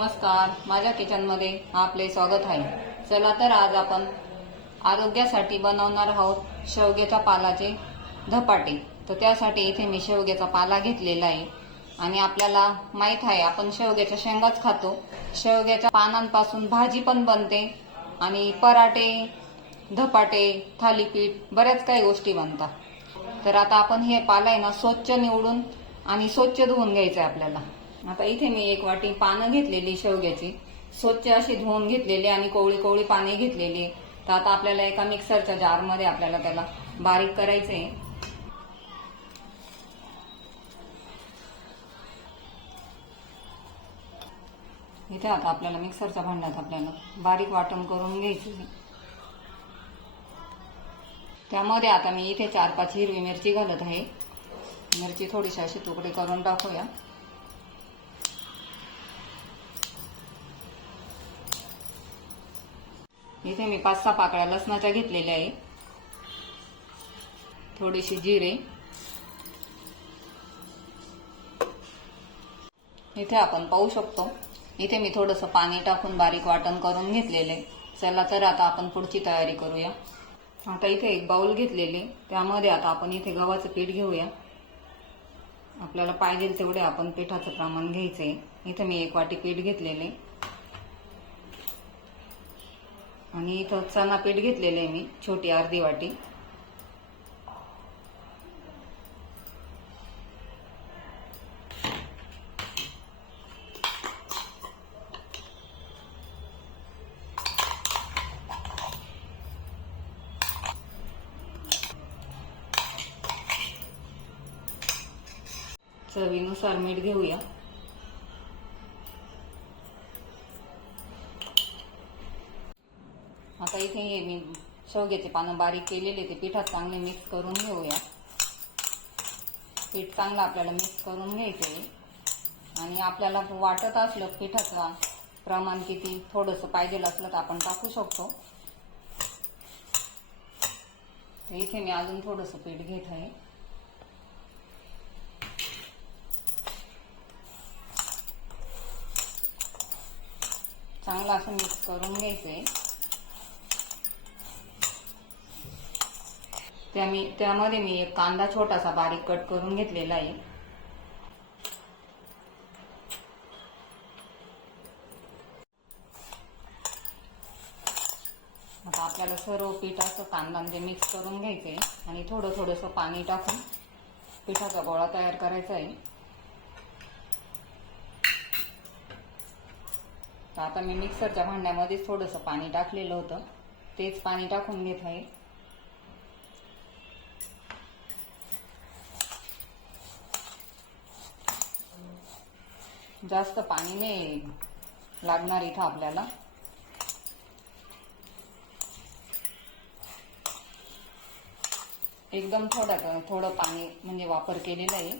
नमस्कार, माझ्या किचनमध्ये आपले स्वागत आहे। चला तर आज आपण आरोग्यासाठी बनवणार आहोत शेवग्याच्या पालाचे धपाटे। तर त्यासाठी इथे मी शेवग्याचा पाला घेतलेला आहे आणि आपल्याला माहित आहे आपण शेवग्याच्या शेंगाच खातो। शेवग्याच्या पानांपासून भाजी पण बनते आणि पराठे, धपाटे, थालीपीठ बऱ्याच काही गोष्टी बनतात। तर आता आपण हे पाला आहे ना स्वच्छ निवडून आणि स्वच्छ धुवून घ्यायचं आहे आपल्याला। आता इथे मी एक वाटी पानं घेतलेली शेवग्याची, स्वच्छ अशी धुवून घेतलेली आणि कोवळी कोवळी पाने घेतलेली। तर आता आपल्याला एका मिक्सरच्या जारमध्ये आपल्याला त्याला बारीक करायचंय। इथे आता आपल्याला मिक्सरच्या भांड्यात आपल्याला बारीक वाटण करून घ्यायचं। त्यामध्ये आता मी इथे 4-5 हिरवी मिरची घालत आहे। मिरची थोडीशी अशी तुकडे करून टाकूया। इथे मी 5-6 पाकळ्या लसणाच्या घेतलेल्या आहे। थोडीशी जिरे, इथे आपण पाहू शकतो इथे मी थोडंसं पाणी टाकून बारीक वाटण करून घेतलेले। चला तर आता आपण पुढची तयारी करूया। आता इथे एक बाउल घेतलेले, त्यामध्ये आता आपण इथे गव्हाचं पीठ घेऊया। आपल्याला पाहिजे तेवढे आपण पिठाचं प्रमाण घ्यायचे। इथे मी 1 वाटी पीठ घेतलेले आणि इथं चणा पीठ घेतलेले मी छोटी अर्धी वाटी। चवीनुसार मीठ घेऊया। आता इथे हे मी शेवग्याचे पानं बारीक केलेले ते पिठात चांगले मिक्स करून घेऊया। पीठ चांगलं आपल्याला मिक्स करून घ्यायचे आणि आपल्याला वाटत असलं पिठाचं प्रमाण किती थोडंसं पाहिजे असलं तर आपण टाकू शकतो। इथे मी अजून थोडंसं पीठ घेत आहे। चांगलं असं मिक्स करून घ्यायचंय। त्यामध्ये मी एक कांदा छोटासा बारीक कट करून घेतलेला आहे। आता आपल्याला सर्व पीठ असं कांदा ते मिक्स करून घ्यायचंय आणि थोडंसं पाणी टाकून पिठाचा गोळा तयार करायचा आहे। तर आता मी मिक्सरच्या भांड्यामध्ये थोडंसं पाणी टाकलेलं होतं, तेच पाणी टाकून घेत आहे। जास्त पाणी नाही लागणार इथं आपल्याला। एकदम थोडं पाणी म्हणजे वापर केलेला आहे।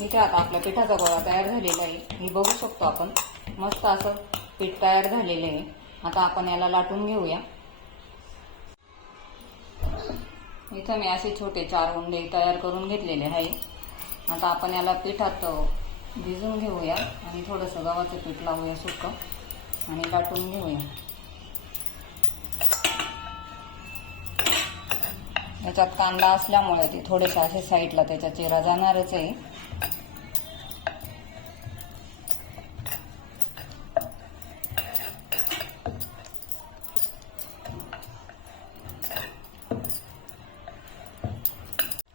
इथे आता आपल्या पिठाचा गोळा तयार झालेला आहे, हे बघू शकतो आपण। मस्त असं पीठ तयार झालेलं आहे। आता आपण याला लाटून घेऊया। इथं मी असे छोटे 4 उंडे तयार करून घेतलेले आहे। आता आपण याला पिठात भिजून घेऊया आणि थोडंसं गव्हाचं पीठ लावूया सुक्क आणि लाटून घेऊया। याच्यात कांदा असल्यामुळे ते थोडेसे असे साईडला त्याच्या चिरा जाणारच आहे।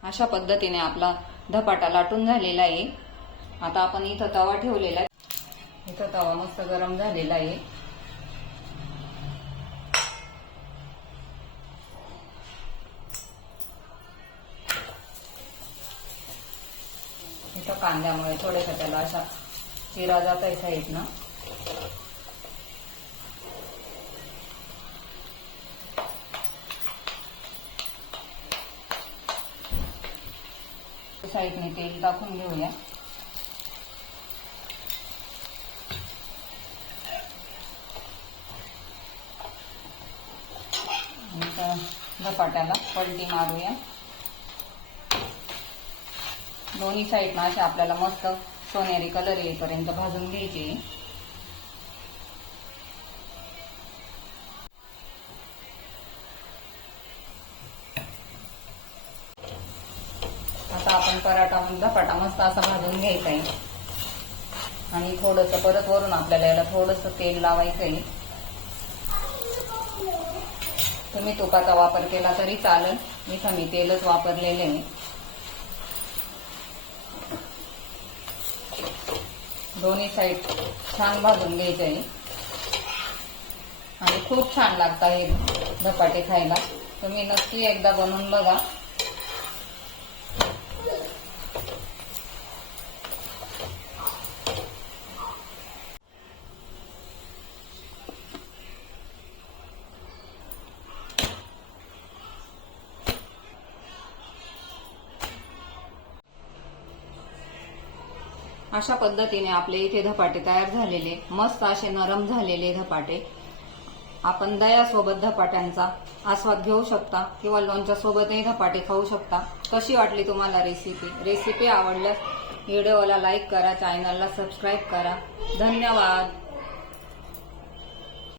अशा पद्धतीने आपला धपाटा लाटून झालेला आहे। आता आपण इथं तवा ठेवलेला आहे। इथं तवा मस्त गरम झालेला आहे। इथं कांद्यामुळे थोडेसा त्याला असा चिरा जात आहे साईडनं। साईडने तेल टाकून घेऊया। धपाट्याला पलटी मारूया। दोन्ही साईडनं असे आपल्याला मस्त सोनेरी कलर येईपर्यंत भाजून घ्यायचे. आता आपण धपाटा मस्त असा भाजून घ्यायचा आहे आणि थोडंसं परत वरून आपल्याला याला थोडंसं तेल लावायचं आहे. तुम्ही तुपाचा वापर केला तरी चालेल, इथं मी तेलच वापरलेले आहे. दोन्ही साईड छान भाजून घ्यायचे आहे आणि खूप छान लागतात हे धपाटे खायला. तुम्ही नक्की एकदा बनवून बघा. अशा पद्धतीने आपले इथे धपाटे तयार झालेले, मस्त असे नरम झालेले धपाटे. आपण दह्यासोबत धपाट्यांचा आस्वाद घेऊ शकता किंवा लोणच्या सोबतही धपाटे खाऊ शकता. कशी वाटली तुम्हाला रेसिपी आवडल्यास व्हिडिओला लाईक करा, चॅनलला सबस्क्राईब करा. धन्यवाद.